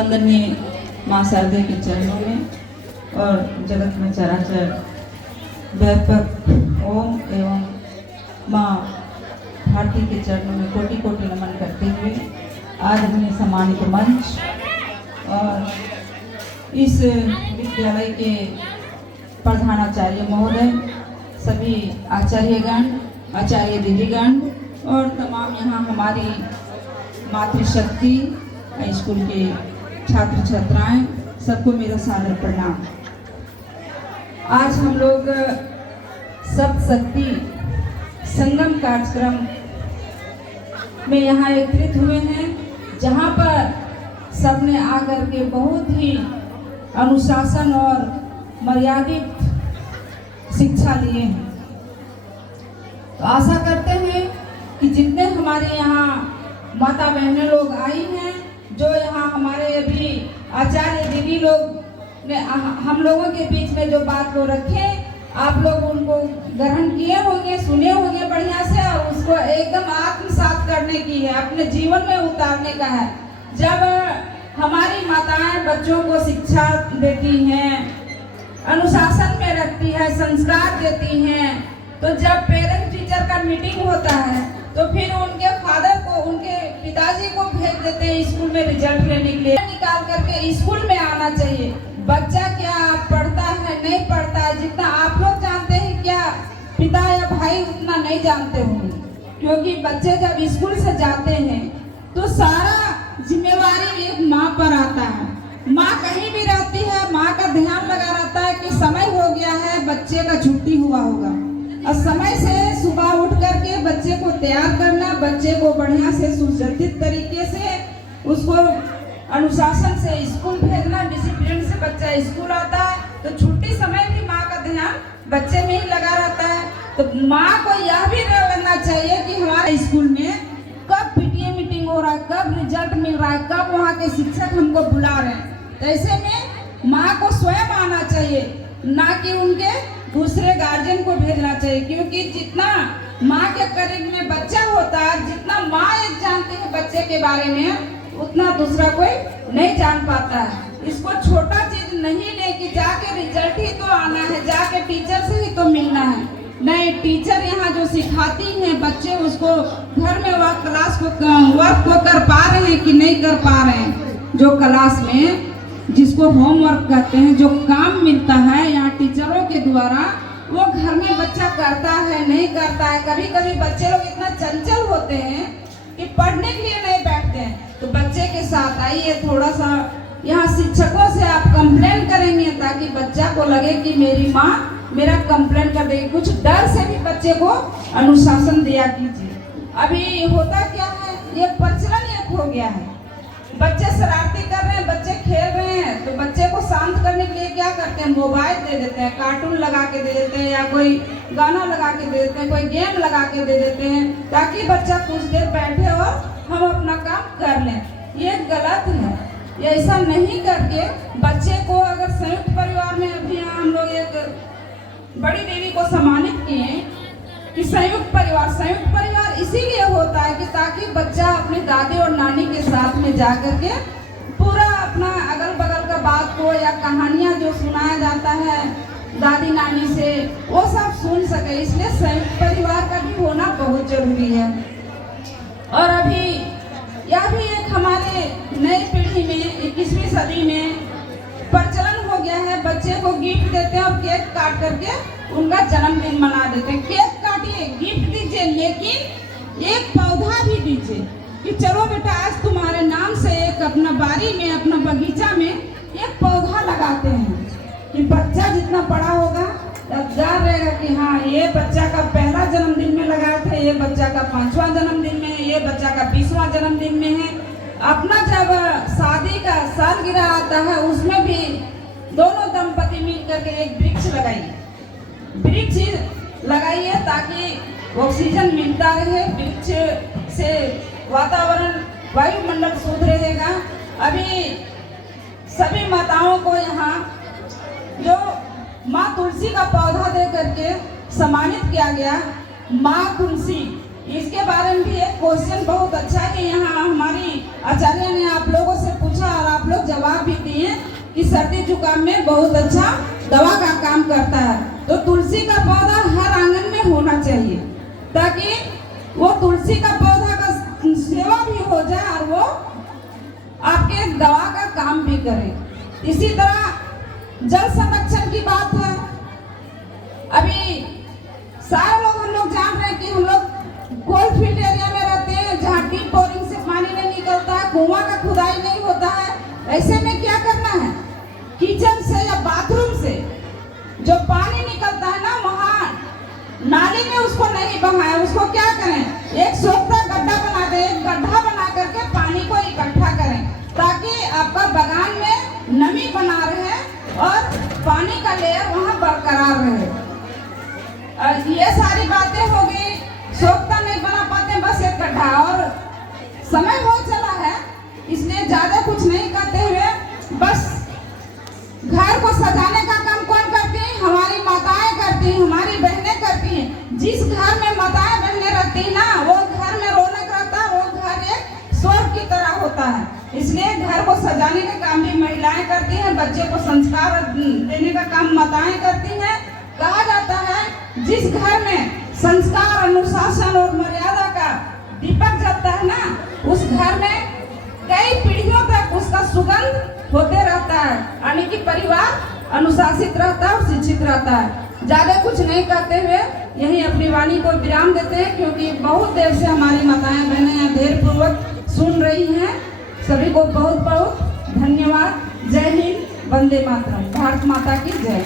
वंदनीय माँ शारदा के चरणों में और जगत में चराचर व्यापक ओम एवं माँ भारती के चरणों में कोटि कोटि नमन करते हुए आज हमने सम्मानित मंच और इस विद्यालय के प्रधानाचार्य महोदय, सभी आचार्यगण, आचार्य दीदीगण और तमाम यहाँ हमारी मातृशक्ति स्कूल के छात्र छात्राएं, सबको मेरा सादर प्रणाम। आज हम लोग सप्तशक्ति संगम कार्यक्रम में यहाँ एकत्रित हुए हैं, जहाँ पर सबने आकर के बहुत ही अनुशासन और मर्यादित शिक्षा लिए हैं। तो आशा करते हैं कि जितने हमारे यहाँ माता बहनें लोग आई हैं, जो यहाँ हमारे अभी आचार्य दीदी लोग ने हम लोगों के बीच में जो बात को रखे, आप लोग उनको ग्रहण किए होंगे, सुने होंगे बढ़िया से और उसको एकदम आत्मसात करने की है, अपने जीवन में उतारने का है। जब हमारी माताएं बच्चों को शिक्षा देती हैं, अनुशासन में रखती है, संस्कार देती हैं, तो जब पेरेंट टीचर का मीटिंग होता है तो फिर उनके फादर को, उनके पिताजी को भेज देते हैं स्कूल में रिजल्ट लेने के लिए। निकाल करके स्कूल में आना चाहिए। बच्चा क्या पढ़ता है नहीं पढ़ता है, जितना आप लोग जानते हैं क्या पिता या भाई उतना नहीं जानते होंगे, क्योंकि बच्चे जब स्कूल से जाते हैं तो सारा जिम्मेवारी एक माँ पर आता है। माँ कहीं भी रहती है, माँ का ध्यान लगा रहता है कि समय हो गया है, बच्चे का छुट्टी हुआ होगा, और समय से सुबह उठ करके बच्चे को तैयार करना, बच्चे को बढ़िया से सुसज्जित तरीके से उसको अनुशासन से स्कूल भेजना, डिसिप्लिन से बच्चा स्कूल आता है, तो छुट्टी समय भी माँ का ध्यान बच्चे में ही लगा रहता है। तो माँ को यह भी रहना चाहिए कि हमारे स्कूल में कब पीटीए मीटिंग हो रहा है, कब रिजल्ट मिल रहा है, कब वहाँ के शिक्षक हमको बुला रहे हैं। तो ऐसे में माँ को स्वयं आना चाहिए, ना कि उनके दूसरे गार्जियन को भेजना चाहिए, क्योंकि जितना माँ के करीब में बच्चा होता है, जितना माँ एक जानती है बच्चे के बारे में, उतना दूसरा कोई नहीं जान पाता है। इसको छोटा चीज नहीं ले कि जाके रिजल्ट ही तो आना है, जाके टीचर से ही तो मिलना है। नहीं, टीचर यहाँ जो सिखाती हैं बच्चे उसको घर में वह क्लास को वर्क को कर पा रहे हैं कि नहीं कर पा रहे हैं। जो क्लास में जिसको होमवर्क कहते हैं, जो काम मिलता है यहाँ टीचरों के द्वारा, वो घर में बच्चा करता है नहीं करता है। कभी कभी बच्चे लोग इतना चंचल होते हैं कि पढ़ने के लिए नहीं बैठते हैं। तो बच्चे के साथ आइए, थोड़ा सा यहाँ शिक्षकों से आप कंप्लेन करेंगे, ताकि बच्चा को लगे कि मेरी माँ मेरा कंप्लेन कर देगी। कुछ डर से भी बच्चे को अनुशासन दिया कीजिए। अभी होता क्या है, ये प्रचलन एक हो गया है, बच्चे शरारती कर रहे हैं, बच्चे खेल रहे हैं, तो बच्चे को शांत करने के लिए क्या करते हैं, मोबाइल दे देते हैं, कार्टून लगा के दे देते हैं, या कोई गाना लगा के दे देते हैं, कोई गेम लगा के दे देते हैं, ताकि बच्चा कुछ देर बैठे और हम अपना काम कर लें। ये गलत है। ये ऐसा नहीं करके बच्चे को, अगर संयुक्त परिवार में अभी हम लोग एक बड़ी दीदी को सम्मानित किए कि संयुक्त परिवार इसीलिए होता है कि ताकि बच्चा अपने दादी और नानी के साथ में जाकर के पूरा अपना अगल बगल का बात को या कहानियाँ जो सुनाया जाता है दादी नानी से, वो सब सुन सके। इसलिए संयुक्त परिवार का भी होना बहुत जरूरी है। और अभी यह भी एक हमारे नई पीढ़ी में 21वीं सदी में प्रचलन हो गया है, बच्चे को गिफ्ट देते हैं और केक काट करके उनका जन्मदिन मना देते हैं। केक काटिए, गिफ्ट दीजिए, लेकिन एक पौधा भी दीजिए कि चलो बेटा आज तुम्हारे नाम से एक अपना बारी में, अपना बगीचा में एक पौधा लगाते हैं, कि बच्चा जितना बड़ा होगा याद रहेगा कि हाँ ये बच्चा का पहला जन्मदिन में लगाए थे, ये बच्चा का 5वां जन्मदिन में है, ये बच्चा का 20वां जन्मदिन में है। अपना जब शादी का सालगिरह आता है, उसमें भी दोनों दंपति मिल करके एक वृक्ष लगाइए, ताकि ऑक्सीजन मिलता रहे, वृक्ष से वातावरण वायुमंडल शुद्ध रहेगा। अभी सभी माताओं को यहाँ जो माँ तुलसी का पौधा दे करके सम्मानित किया गया। माँ तुलसी, इसके बारे में भी एक क्वेश्चन बहुत अच्छा है कि यहाँ हमारी आचार्य ने आप लोगों से पूछा और आप लोग जवाब भी दिए कि सर्दी जुकाम में बहुत अच्छा दवा का काम करता है। तो तुलसी का पौधा हर आंगन में होना चाहिए ताकि वो तुलसी का पौधा का सेवा भी हो जाए और वो आपके दवा का काम भी करे। इसी तरह जल संरक्षण की बात है। अभी सारे लोग हम लोग जान रहे हैं कि हम लोग कोल्ड फील्ड एरिया में रहते हैं जहाँ डीप बोरिंग से पानी नहीं निकलता है, कुआं का खुदाई नहीं होता है। ऐसे में क्या करना है, किचन से या बाथरूम से जो पानी निकलता है ना, वहाँ नाली में उसको नहीं बहाएं, उसको क्या करें, एक सोखता गड्ढा बना दें, एक गड्ढा बना करके पानी को इकट्ठा करें ताकि आपका बगान में नमी बना रहे और पानी का लेयर वहाँ बरकरार रहे। ये सारी बातें हो गई, सोखता नहीं बना पाते, बस एक गड्ढा। और समय हो चला है इसलिए ज्यादा कुछ नहीं करते हुए बस घर को सजाने का काम कौन करती है, हमारी माताएं करती हैं, हमारी बहनें करती हैं। जिस घर में माताएं बहनें रहती हैं ना, वो घर में रौनक रहता है, वो घर एक स्वर्ग की तरह होता है। इसलिए घर को सजाने का काम भी महिलाएं करती हैं, बच्चे को संस्कार देने का काम माताएं करती हैं। कहा जाता है जिस घर में संस्कार, अनुशासन और मर्यादा का दीपक जलता है ना, उस घर में कई पीढ़ियों तक उसका सुगंध होते रहता है, यानी कि परिवार अनुशासित रहता है और शिक्षित रहता है। ज्यादा कुछ नहीं करते हुए यही अपनी वाणी को विराम देते हैं, क्योंकि बहुत देर से हमारी माताएं बहनें यहाँ धैर्य पूर्वक सुन रही हैं। सभी को बहुत बहुत धन्यवाद। जय हिंद, वंदे मातरम, भारत माता की जय।